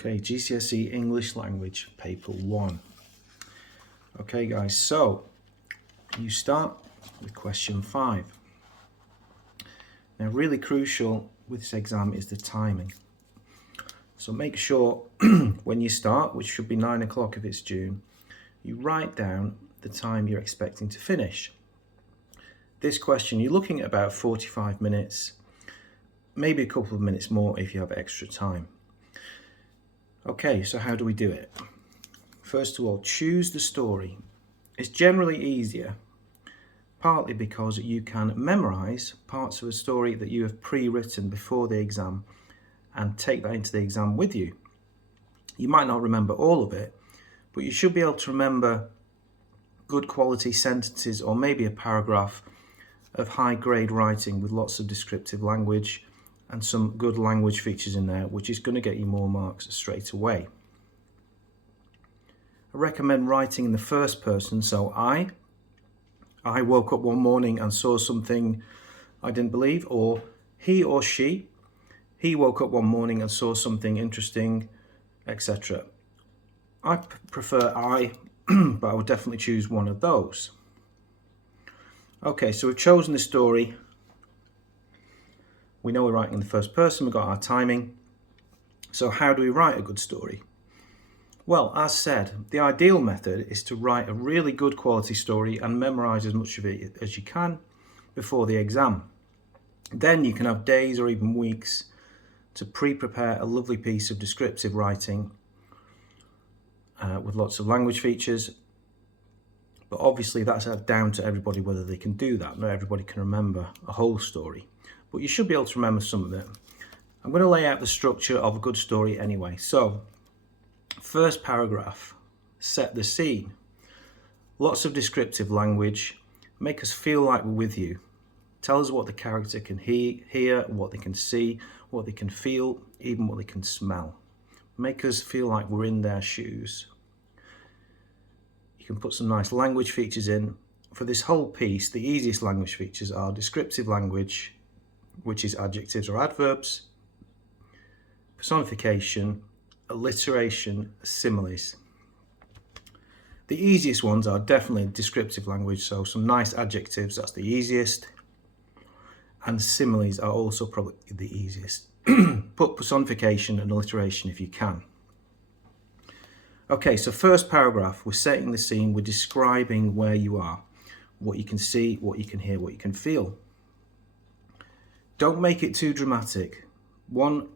Okay, GCSE English Language, Paper 1. Okay guys, so you start with question 5. Now really crucial with this exam is the timing. So make sure when you start, which should be 9 o'clock if it's June, you write down the time you're expecting to finish. This question, you're looking at about 45 minutes, maybe a couple of minutes more if you have extra time. Okay, so how do we do it? First of all, choose the story. It's generally easier, partly because you can memorize parts of a story that you have pre-written before the exam and take that into the exam with you. You might not remember all of it, but you should be able to remember good quality sentences or maybe a paragraph of high grade writing with lots of descriptive language and some good language features in there, which is going to get you more marks straight away. I recommend writing in the first person, so I woke up one morning and saw something I didn't believe, or he or she, he woke up one morning and saw something interesting, etc. I prefer I, but I would definitely choose one of those. Okay, so we've chosen the story. We know we're writing in the first person, we've got our timing. So how do we write a good story? Well, as said, the ideal method is to write a really good quality story and memorize as much of it as you can before the exam. Then you can have days or even weeks to pre-prepare a lovely piece of descriptive writing with lots of language features. But obviously that's down to everybody whether they can do that. Not everybody can remember a whole story, but you should be able to remember some of it. I'm going to lay out the structure of a good story anyway. So, first paragraph, set the scene. Lots of descriptive language, make us feel like we're with you. Tell us what the character can hear, what they can see, what they can feel, even what they can smell. Make us feel like we're in their shoes. You can put some nice language features in. For this whole piece, the easiest language features are descriptive language, which is adjectives or adverbs, personification, alliteration, similes. The easiest ones are definitely descriptive language, so some nice adjectives, that's the easiest. And similes are also probably the easiest. Put personification and alliteration if you can. Okay, so first paragraph, we're setting the scene, we're describing where you are, what you can see, what you can hear, what you can feel. Don't make it too dramatic. One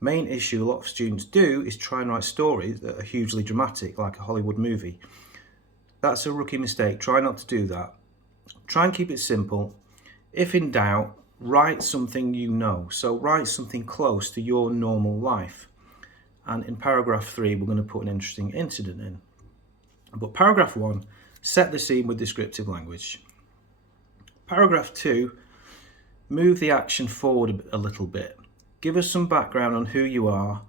main issue a lot of students do is try and write stories that are hugely dramatic, like a Hollywood movie. That's a rookie mistake. Try not to do that. Try and keep it simple. If in doubt, write something you know. So write something close to your normal life. And in paragraph 3, we're going to put an interesting incident in. But paragraph 1, set the scene with descriptive language. Paragraph 2, move the action forward a little bit. Give us some background on who you are,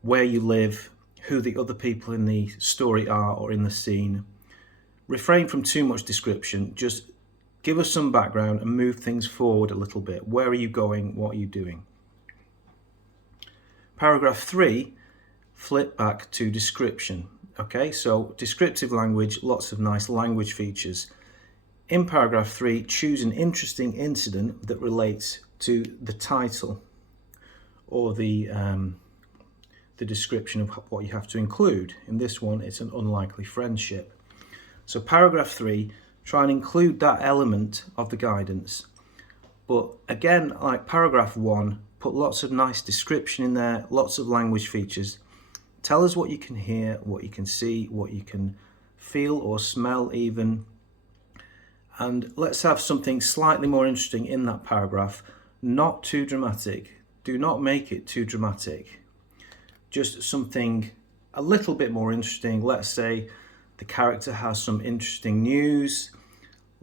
where you live, who the other people in the story are or in the scene. Refrain from too much description. Just give us some background and move things forward a little bit. Where are you going? What are you doing? Paragraph 3, flip back to description. Okay, so descriptive language, lots of nice language features. In paragraph 3, choose an interesting incident that relates to the title or the description of what you have to include. In this one, it's an unlikely friendship. So paragraph 3, try and include that element of the guidance. But again, like paragraph 1, put lots of nice description in there, lots of language features. Tell us what you can hear, what you can see, what you can feel or smell even. And let's have something slightly more interesting in that paragraph, not too dramatic. Do not make it too dramatic. Just something a little bit more interesting. Let's say the character has some interesting news.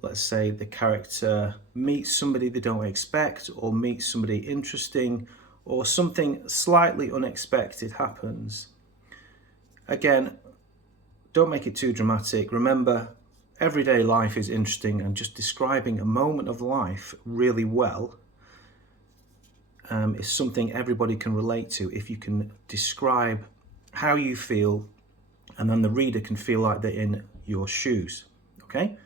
Let's say the character meets somebody they don't expect or meets somebody interesting or something slightly unexpected happens. Again, don't make it too dramatic. Remember, everyday life is interesting and just describing a moment of life really well is something everybody can relate to if you can describe how you feel, and then the reader can feel like they're in your shoes. Okay?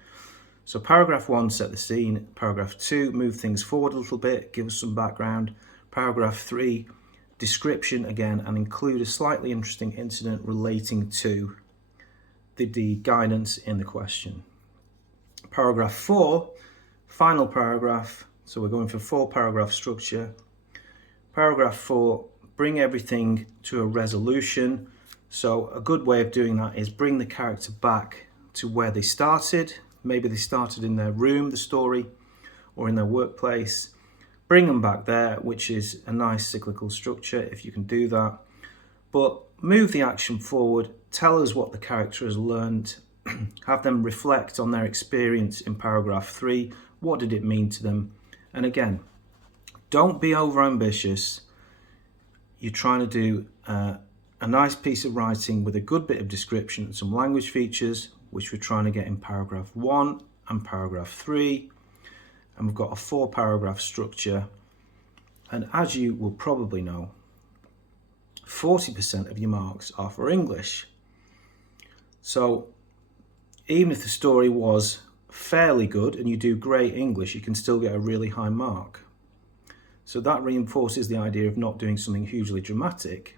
So paragraph 1, set the scene. Paragraph 2, move things forward a little bit, give us some background. Paragraph 3, description again, and include a slightly interesting incident relating to the guidance in the question. Paragraph 4, final paragraph. So we're going for 4-paragraph structure. Paragraph 4, bring everything to a resolution. So a good way of doing that is bring the character back to where they started. Maybe they started in their room, the story, or in their workplace. Bring them back there, which is a nice cyclical structure if you can do that. But move the action forward, tell us what the character has learned, have them reflect on their experience in paragraph 3. What did it mean to them? And again, don't be overambitious. You're trying to do a nice piece of writing with a good bit of description and some language features, which we're trying to get in paragraph 1 and paragraph 3. And we've got a 4-paragraph structure. And as you will probably know, 40% of your marks are for English. So even if the story was fairly good and you do great English, you can still get a really high mark. So that reinforces the idea of not doing something hugely dramatic.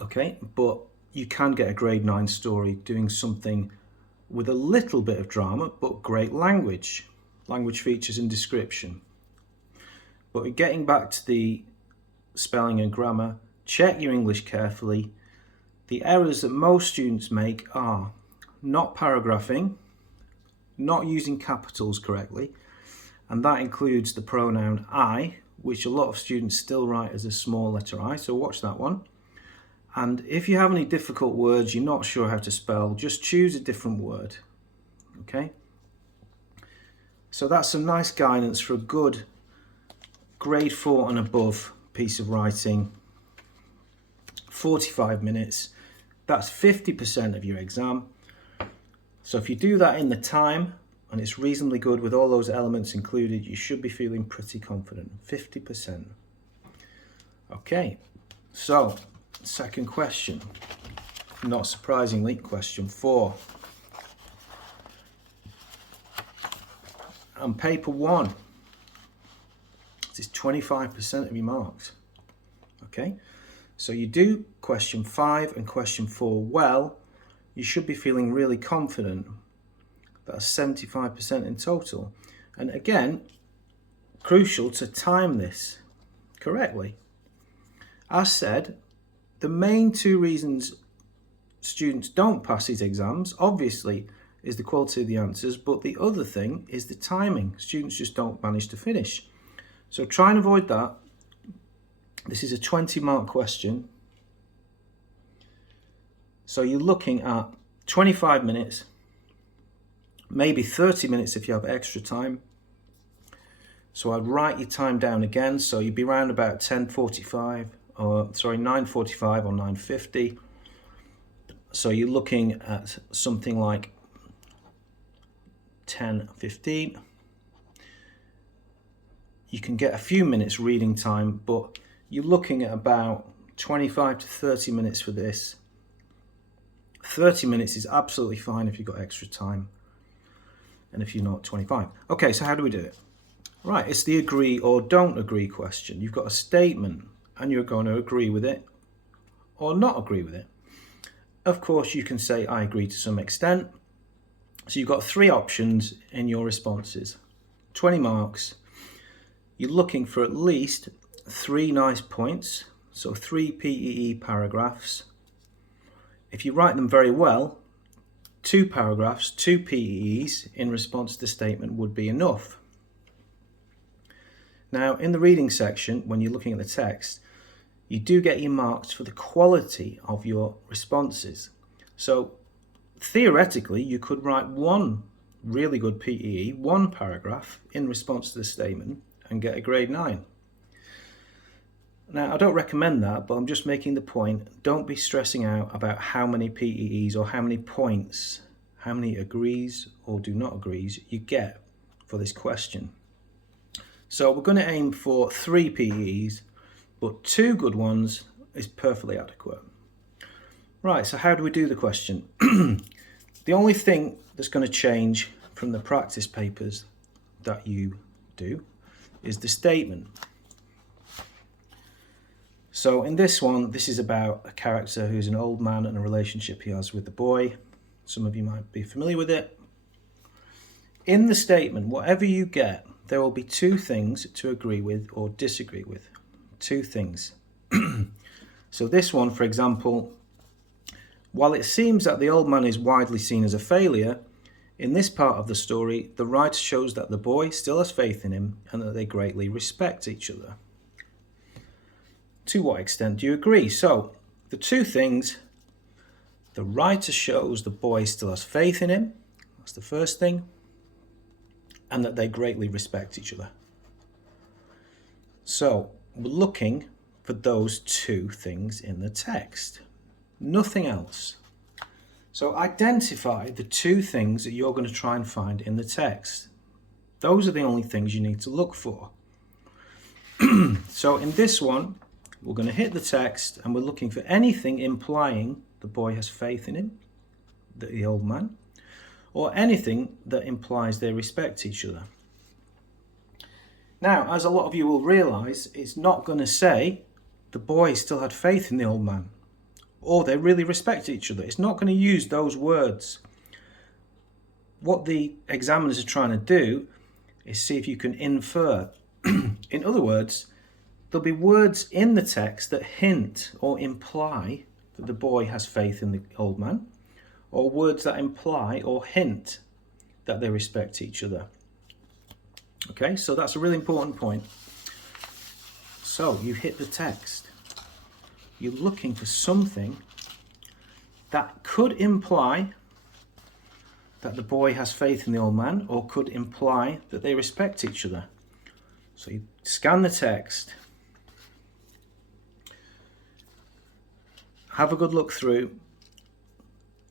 Okay, but you can get a grade 9 story doing something with a little bit of drama, but great language features and description. But getting back to the spelling and grammar, check your English carefully. The errors that most students make are not paragraphing, not using capitals correctly, and that includes the pronoun I, which a lot of students still write as a small letter I, so watch that one. And if you have any difficult words you're not sure how to spell, just choose a different word. Okay? So that's some nice guidance for a good grade 4 and above piece of writing. 45 minutes. That's 50% of your exam. So if you do that in the time, and it's reasonably good with all those elements included, you should be feeling pretty confident. 50%. Okay, so second question. Not surprisingly, question 4. And paper 1. This is 25% of your marks. Okay, so you do question 5 and question 4 well, you should be feeling really confident. That's 75% in total. And again, crucial to time this correctly. As said, the main 2 reasons students don't pass these exams, obviously, is the quality of the answers, but the other thing is the timing. Students just don't manage to finish. So try and avoid that. This is a 20-mark question. So you're looking at 25 minutes, maybe 30 minutes if you have extra time. So I'd write your time down again. So you'd be around about 9:45 or 9:50. So you're looking at something like 10:15. You can get a few minutes reading time, but you're looking at about 25 to 30 minutes for this. 30 minutes is absolutely fine if you've got extra time. And if you're not, 25. Okay, so how do we do it? Right, it's the agree or don't agree question. You've got a statement and you're going to agree with it or not agree with it. Of course, you can say, I agree to some extent. So you've got 3 options in your responses. 20 marks. You're looking for at least 3 nice points. So 3 PEE paragraphs. If you write them very well, 2 paragraphs, 2 PEEs in response to the statement would be enough. Now, in the reading section, when you're looking at the text, you do get your marks for the quality of your responses. So theoretically, you could write 1 really good PEE, 1 paragraph in response to the statement and get a grade 9. Now, I don't recommend that, but I'm just making the point. Don't be stressing out about how many PEEs or how many points, how many agrees or do not agrees you get for this question. So we're going to aim for 3 PEs, but 2 good ones is perfectly adequate. Right, so how do we do the question? The only thing that's going to change from the practice papers that you do is the statement. So in this one, this is about a character who's an old man and a relationship he has with the boy. Some of you might be familiar with it. In the statement, whatever you get, there will be 2 things to agree with or disagree with. 2 things. So this one, for example, while it seems that the old man is widely seen as a failure, in this part of the story, the writer shows that the boy still has faith in him and that they greatly respect each other. To what extent do you agree? So, the 2 things, the writer shows the boy still has faith in him, that's the first thing, and that they greatly respect each other. So, we're looking for those 2 things in the text, nothing else. So identify the 2 things that you're going to try and find in the text. Those are the only things you need to look for. So in this one, we're going to hit the text and we're looking for anything implying the boy has faith in him, the old man, or anything that implies they respect each other. Now, as a lot of you will realise, it's not going to say the boy still had faith in the old man, or they really respect each other. It's not going to use those words. What the examiners are trying to do is see if you can infer. In other words, there'll be words in the text that hint or imply that the boy has faith in the old man, or words that imply or hint that they respect each other. Okay, so that's a really important point. So you hit the text. You're looking for something that could imply that the boy has faith in the old man, or could imply that they respect each other. So you scan the text, have a good look through.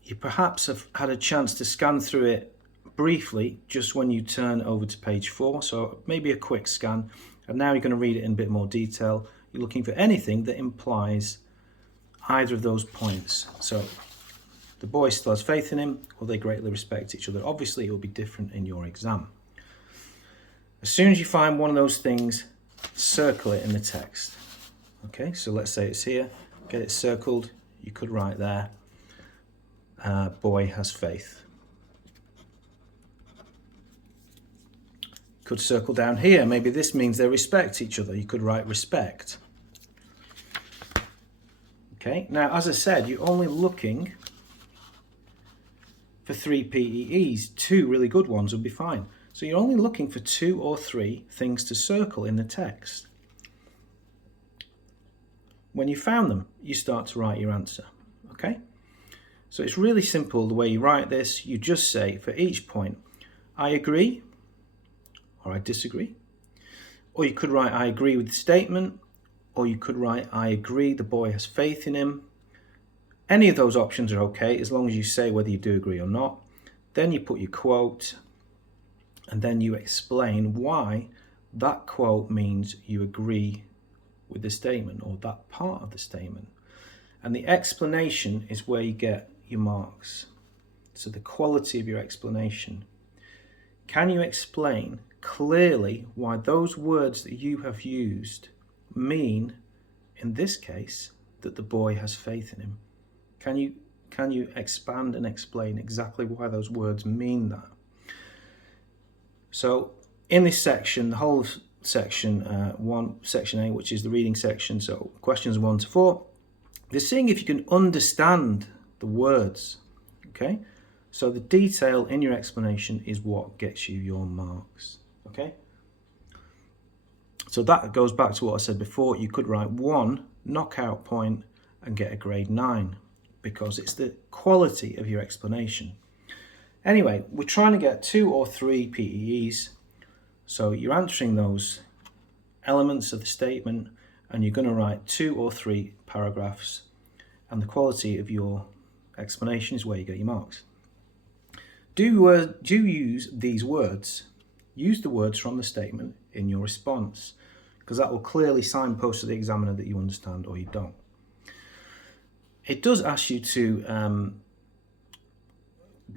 You perhaps have had a chance to scan through it briefly just when you turn over to page 4, so maybe a quick scan, and now you're going to read it in a bit more detail. You're looking for anything that implies either of those points. So the boy still has faith in him, or they greatly respect each other. Obviously it will be different in your exam. As soon as you find one of those things, circle it in the text. Okay, so let's say it's here, get it circled. You could write there, boy has faith. Could circle down here, maybe this means they respect each other. You could write respect. Okay, now as I said, you're only looking for 3 PEEs. 2 really good ones would be fine. So you're only looking for 2 or 3 things to circle in the text. When you found them, you start to write your answer. Okay, so it's really simple the way you write this. You just say for each point, I agree, or I disagree. Or you could write I agree with the statement, or you could write I agree the boy has faith in him. Any of those options are okay as long as you say whether you do agree or not. Then you put your quote, and then you explain why that quote means you agree with the statement, or that part of the statement. And the explanation is where you get your marks. So the quality of your explanation. Can you explain clearly why those words that you have used mean, in this case, that the boy has faith in him? Can you expand and explain exactly why those words mean that? So in this section, the whole section, section A, which is the reading section, so questions 1 to 4, they're seeing if you can understand the words. Okay, so the detail in your explanation is what gets you your marks. Okay, so that goes back to what I said before. You could write 1 knockout point and get a grade 9 because it's the quality of your explanation. Anyway, we're trying to get 2 or 3 PEEs, so you're answering those elements of the statement and you're going to write 2 or 3 paragraphs, and the quality of your explanation is where you get your marks. Do use these words. Use the words from the statement in your response, because that will clearly signpost to the examiner that you understand or you don't. It does ask you to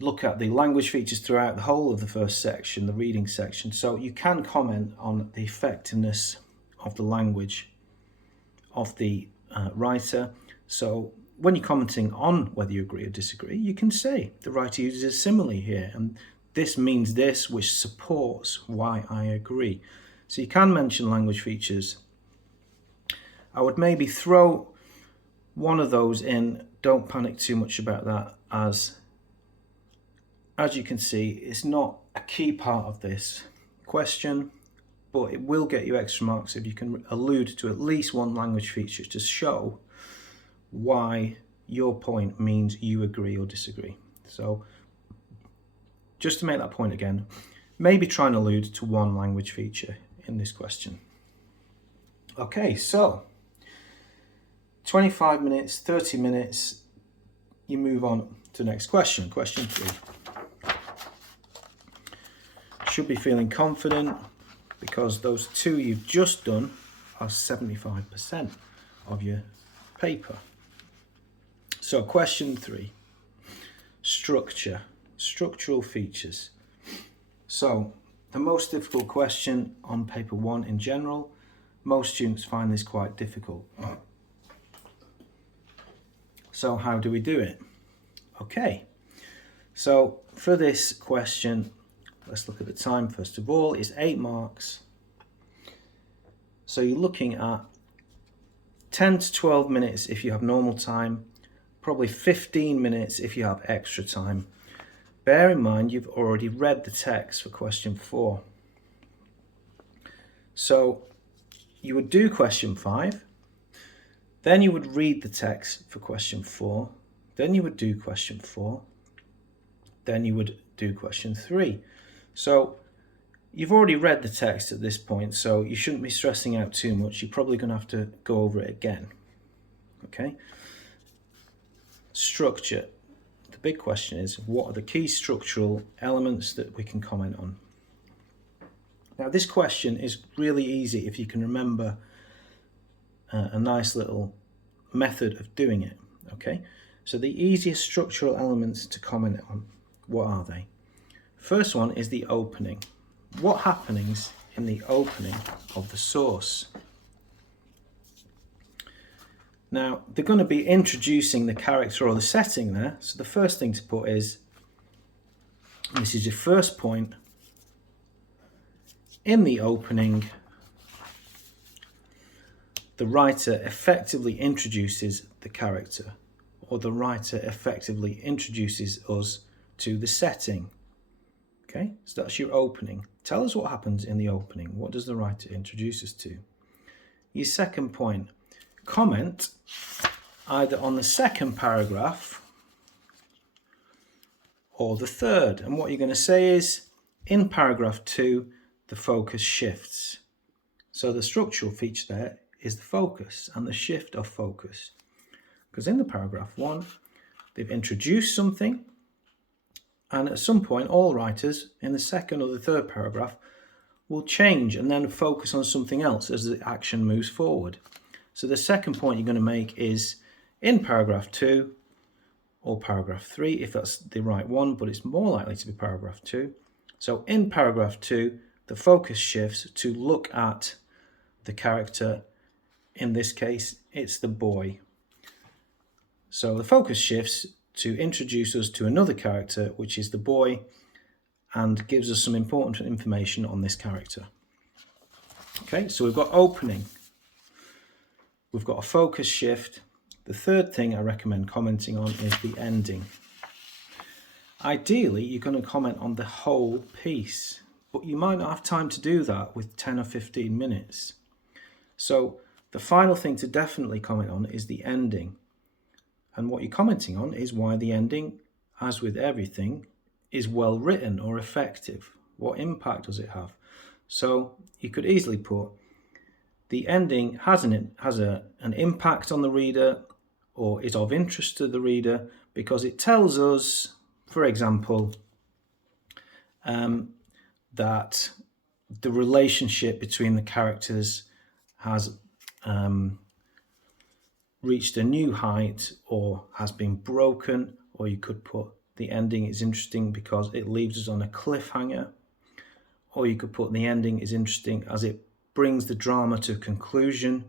look at the language features throughout the whole of the first section, the reading section, so you can comment on the effectiveness of the language of the writer. So when you're commenting on whether you agree or disagree, you can say the writer uses a simile here, and this means this, which supports why I agree. So you can mention language features. I would maybe throw one of those in. Don't panic too much about that, as you can see, it's not a key part of this question, but it will get you extra marks if you can allude to at least one language feature to show why your point means you agree or disagree. So just to make that point again, maybe try and allude to one language feature in this question. Okay, so 25 minutes, 30 minutes, you move on to the next question, question 3. Should be feeling confident because those 2 you've just done are 75% of your paper. So question 3, structure, structural features. So the most difficult question on paper 1 in general. Most students find this quite difficult. So how do we do it? Okay, so for this question, let's look at the time first of all. It's 8 marks. So you're looking at 10 to 12 minutes if you have normal time, probably 15 minutes if you have extra time. Bear in mind you've already read the text for question 4. So you would do question 5, then you would read the text for question 4, then you would do question 4, then you would do question 3. So you've already read the text at this point, so you shouldn't be stressing out too much. You're probably going to have to go over it again. Okay? Structure. The big question is, what are the key structural elements that we can comment on? Now, this question is really easy if you can remember a nice little method of doing it. Okay? So the easiest structural elements to comment on, what are they? First one is the opening. What happenings in the opening of the source? Now, they're going to be introducing the character or the setting there. So the first thing to put is, this is your first point, in the opening, the writer effectively introduces the character, or the writer effectively introduces us to the setting. Okay, so that's your opening. Tell us what happens in the opening. What does the writer introduce us to? Your second point, comment either on the second paragraph or the third. And what you're going to say is, in paragraph 2, the focus shifts. So the structural feature there is the focus and the shift of focus. Because in the paragraph 1, they've introduced something, and at some point, all writers in the second or the third paragraph will change and then focus on something else as the action moves forward. So the second point you're going to make is in paragraph 2 or paragraph 3, if that's the right one, but it's more likely to be paragraph 2. So in paragraph 2, the focus shifts to look at the character. In this case, it's the boy. So the focus shifts to introduce us to another character, which is the boy, and gives us some important information on this character. Okay, so we've got opening. We've got a focus shift. The third thing I recommend commenting on is the ending. Ideally, you're going to comment on the whole piece, but you might not have time to do that with 10 or 15 minutes. So the final thing to definitely comment on is the ending. And what you're commenting on is why the ending, as with everything, is well written or effective. What impact does it have? So you could easily put, the ending has an impact on the reader, or is of interest to the reader because it tells us, for example, that the relationship between the characters has reached a new height or has been broken, or you could put the ending is interesting because it leaves us on a cliffhanger, or you could put the ending is interesting as it brings the drama to a conclusion.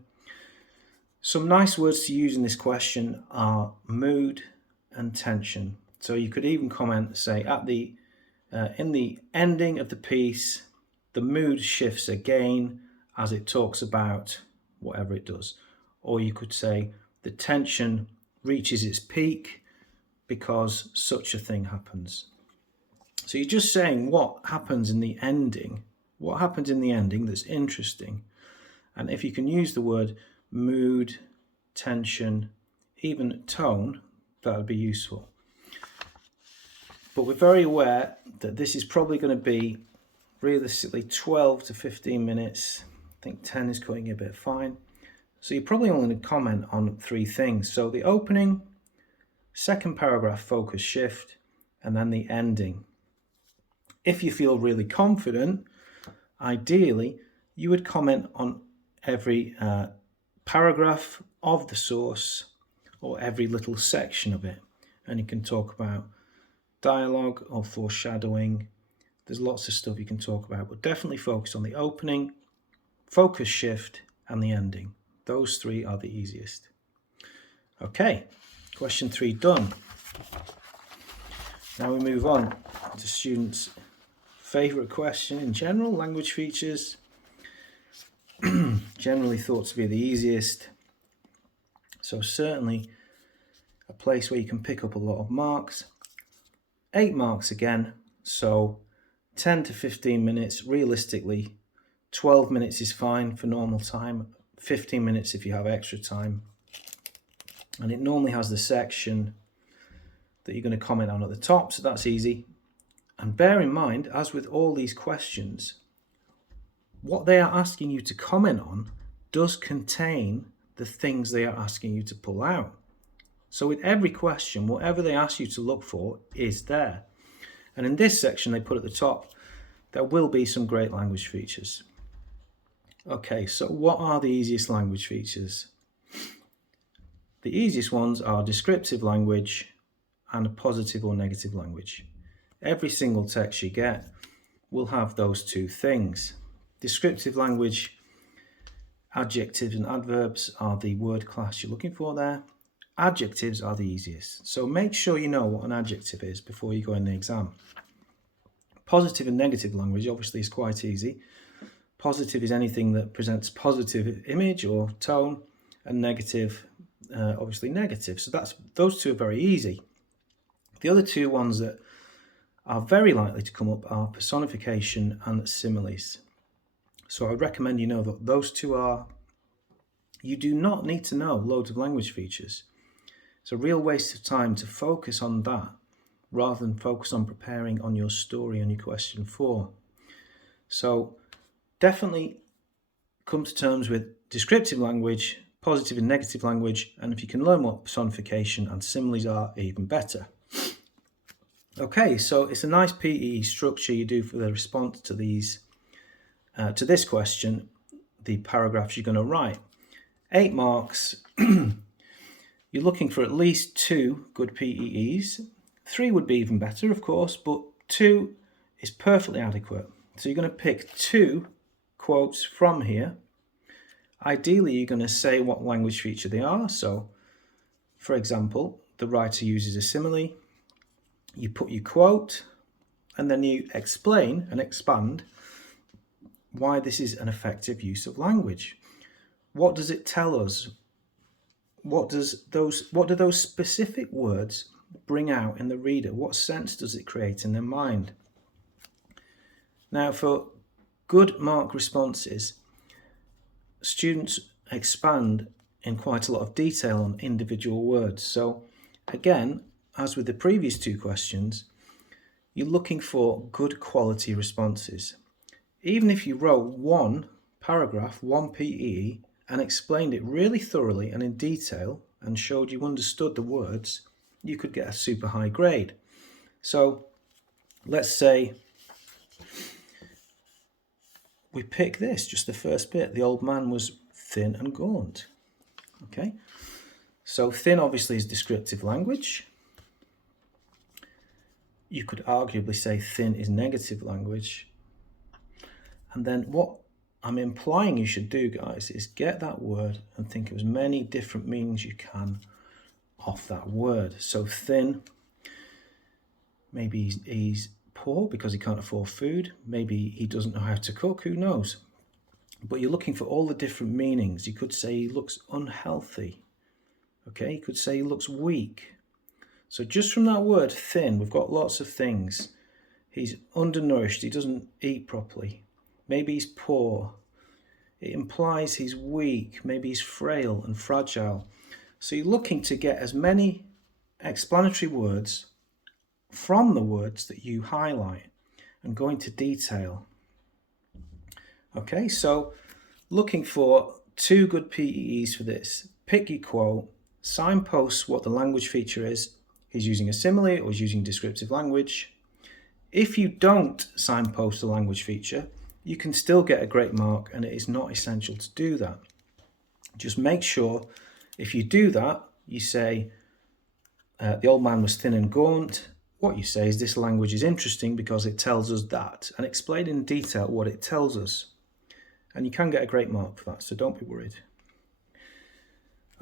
Some nice words to use in this question are mood and tension. So you could even comment, say, in the ending of the piece, the mood shifts again as it talks about whatever it does. Or you could say the tension reaches its peak because such a thing happens. So you're just saying what happens in the ending that's interesting. And if you can use the word mood, tension, even tone, that would be useful. But we're very aware that this is probably going to be realistically 12 to 15 minutes. I think 10 is cutting it a bit fine. So you're probably only going to comment on 3 things. So the opening, second paragraph focus shift, and then the ending. If you feel really confident, ideally, you would comment on every paragraph of the source or every little section of it. And you can talk about dialogue or foreshadowing. There's lots of stuff you can talk about, but definitely focus on the opening, focus shift, and the ending. Those 3 are the easiest. Okay, question 3 done. Now we move on to students' favourite question in general, language features. Generally thought to be the easiest. So certainly a place where you can pick up a lot of marks. 8 marks again, so 10 to 15 minutes. Realistically, 12 minutes is fine for normal time, 15 minutes if you have extra time. And it normally has the section that you're going to comment on at the top, so that's easy. And bear in mind, as with all these questions, what they are asking you to comment on does contain the things they are asking you to pull out. So with every question, whatever they ask you to look for is there. And in this section, they put at the top, there will be some great language features. Okay, so what are the easiest language features? The easiest ones are descriptive language and a positive or negative language. Every single text you get will have those 2 things. Descriptive language, adjectives and adverbs are the word class you're looking for there. Adjectives are the easiest. So make sure you know what an adjective is before you go in the exam. Positive and negative language obviously is quite easy. Positive is anything that presents positive image or tone, and negative, obviously negative. So those 2 are very easy. The other 2 ones that are very likely to come up are personification and similes. So I would recommend you know that those 2 are. You do not need to know loads of language features. It's a real waste of time to focus on that rather than focus on preparing on your story and your question 4. So definitely come to terms with descriptive language, positive and negative language, and if you can learn what personification and similes are, even better. Okay, so it's a nice PE structure you do for the response to these, to this question, the paragraphs you're going to write. 8 marks. You're looking for at least 2 good PEEs. 3 would be even better, of course, but 2 is perfectly adequate. So you're going to pick 2 quotes from here. Ideally, you're going to say what language feature they are. So, for example, the writer uses a simile. You put your quote, and then you explain and expand why this is an effective use of language. What does it tell us? What do those specific words bring out in the reader? What sense does it create in their mind? Now, for good mark responses, students expand in quite a lot of detail on individual words. So again, as with the previous 2 questions, you're looking for good quality responses. Even if you wrote 1 paragraph, 1 PE, and explained it really thoroughly and in detail and showed you understood the words, you could get a super high grade. So let's say we pick this, just the first bit. The old man was thin and gaunt. Okay, so thin obviously is descriptive language. You could arguably say thin is negative language. And then what I'm implying you should do, guys, is get that word and think of as many different meanings you can off that word. So thin, maybe he's poor because he can't afford food. Maybe he doesn't know how to cook, who knows? But you're looking for all the different meanings. You could say he looks unhealthy. Okay, you could say he looks weak. So just from that word thin, we've got lots of things. He's undernourished, he doesn't eat properly. Maybe he's poor. It implies he's weak, maybe he's frail and fragile. So you're looking to get as many explanatory words from the words that you highlight and go into detail. Okay, so looking for 2 good PEEs for this. Pick your quote, signpost what the language feature is. He's using a simile or he's using descriptive language. If you don't signpost the language feature, you can still get a great mark, and it is not essential to do that. Just make sure if you do that, you say, the old man was thin and gaunt. What you say is this language is interesting because it tells us that, and explain in detail what it tells us. And you can get a great mark for that, so don't be worried.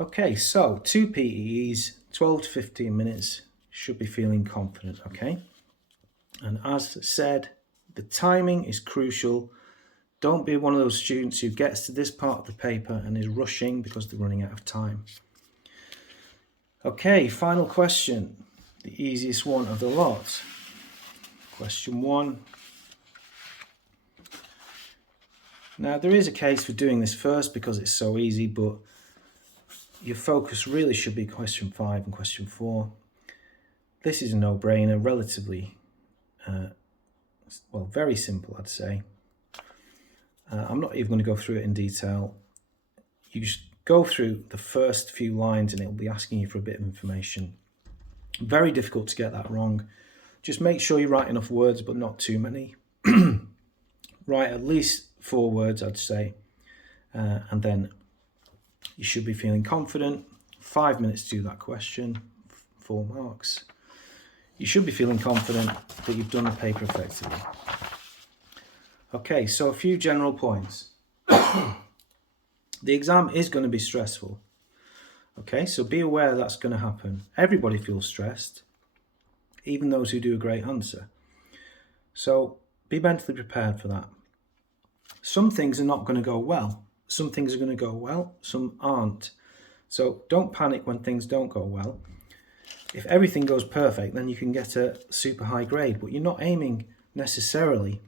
Okay, so 2 PEEs, 12 to 15 minutes, should be feeling confident, okay? And as said, the timing is crucial. Don't be one of those students who gets to this part of the paper and is rushing because they're running out of time. Okay, final question, the easiest one of the lot. Question 1. Now, there is a case for doing this first because it's so easy, but your focus really should be question 5 and question 4. This is a no-brainer, relatively, very simple, I'd say. I'm not even going to go through it in detail. You just go through the first few lines and it'll be asking you for a bit of information. Very difficult to get that wrong. Just make sure you write enough words, but not too many. Write at least 4 words, I'd say. And then you should be feeling confident. 5 minutes to do that question, 4 marks. You should be feeling confident that you've done the paper effectively. Okay, so a few general points. The exam is going to be stressful. Okay, so be aware that's going to happen. Everybody feels stressed, even those who do a great answer. So be mentally prepared for that. Some things are not going to go well. Some things are going to go well, some aren't. So don't panic when things don't go well. If everything goes perfect, then you can get a super high grade, but you're not aiming necessarily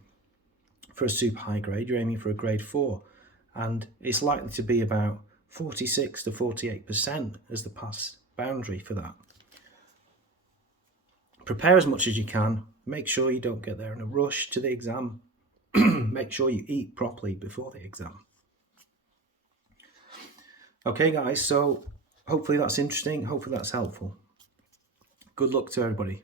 for a super high grade, you're aiming for a grade 4. And it's likely to be about 46 to 48% as the pass boundary for that. Prepare as much as you can. Make sure you don't get there in a rush to the exam. Make sure you eat properly before the exam. Okay, guys, so hopefully that's interesting. Hopefully that's helpful. Good luck to everybody.